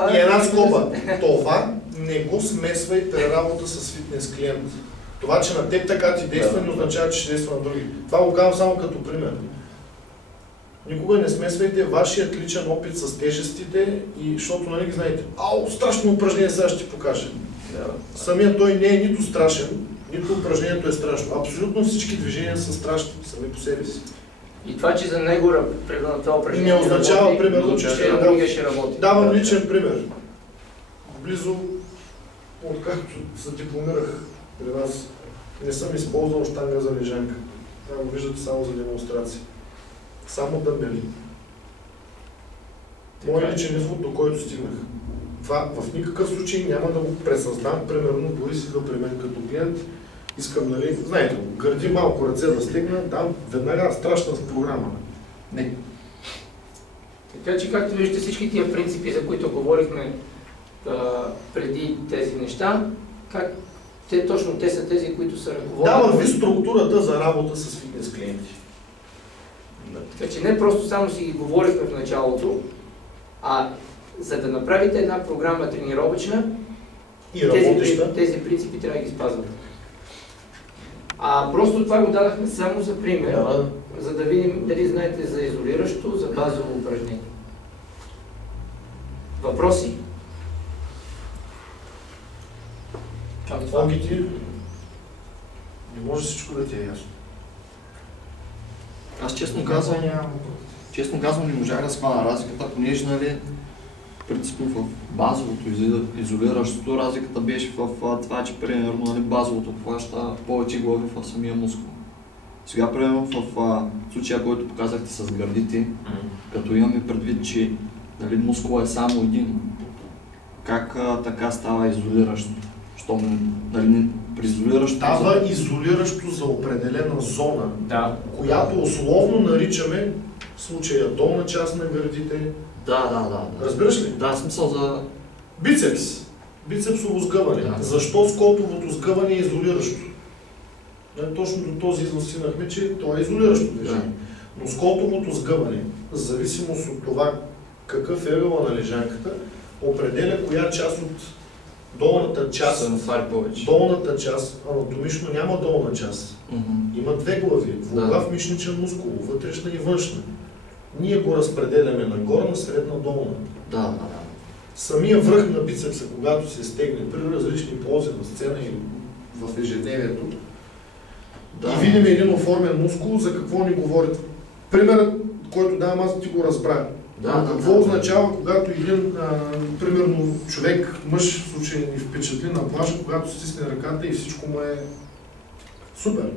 И една скоба. Това не го смесвай при работа с фитнес клиент. Това, че на теб така ти действа, не означава, че ще действа на други. Това го казвам само като пример. Никога не смесвайте вашият личен опит с тежестите, защото нали ги знаете, страшно упражнение сега ще ти покажа. Самият той не е нито страшен, нито упражнението е страшно. Абсолютно всички движения са страшни сами по себе си. И това, че за него примерно това упражнение не означава, примерно, че ще работи. Давам личен пример. Близо, откакто се дипломирах при вас, не съм използвал щанга за лежанка. Това го виждате само за демонстрация. Само дъмбели. Мой личен извод, до който стигнах. Това в никакъв случай няма да го пресъздам. Примерно, Борис идва при мен като клиент. Искам, нали, знаете, гърди малко ръце да стегна, дам веднага страшна програма. Не. Така че, както виждате, всички тия принципи, за които говорихме преди тези неща, точно те са тези, които са ръководни. Да, върви структурата за работа с фитнес клиенти. Така че не просто само си ги говорихме в началото, а за да направите една програма тренировъчна, и работеща, тези принципи трябва да ги спазвате. Просто това го дадахме само за пример, за да видим дали знаете за изолиращо, за базово упражнение. Въпроси? Логите, не може всичко да ти е ясно. Аз честно казвам, не можах да схвана разликата, понеже нали, принципно в базовото изолиращото разликата беше в това, че примерно нали, базовото хваща повече глави в самия мускул. Сега примерно в случая, който показахте с гърдите, като имаме предвид, че нали, мускул е само един, как така става изолиращо? Нали, при изолиращо... Става изолиращо за определена зона, да, която условно наричаме в случая долна част на гърдите. Да. Разбираш ли? Да, смисъл за... Бицепс. Бицепсово сгъване. Да. Защо скотовото сгъване е изолиращо? Точно до този извод стигнахме, че това е изолиращо движение. Да. Но скотовото сгъване, в зависимост от това какъв е ъгъла на лежанката, определя коя част от долната част, долната част, анатомично няма долна част. Има две глави, двуглав мишничен мускул, вътрешна и външна. Ние го разпределяме на горна, средна, долна. Самия връх на бицепса, когато се стегне при различни пози на сцена и в ежедневието, и видим един оформен мускул, за какво ни говорят. Примерът, който давам аз, ти го разбра. Какво означава, когато един, примерно, човек, мъж, в случай ни впечатли на плажа, когато стисне ръката и всичко му е супер.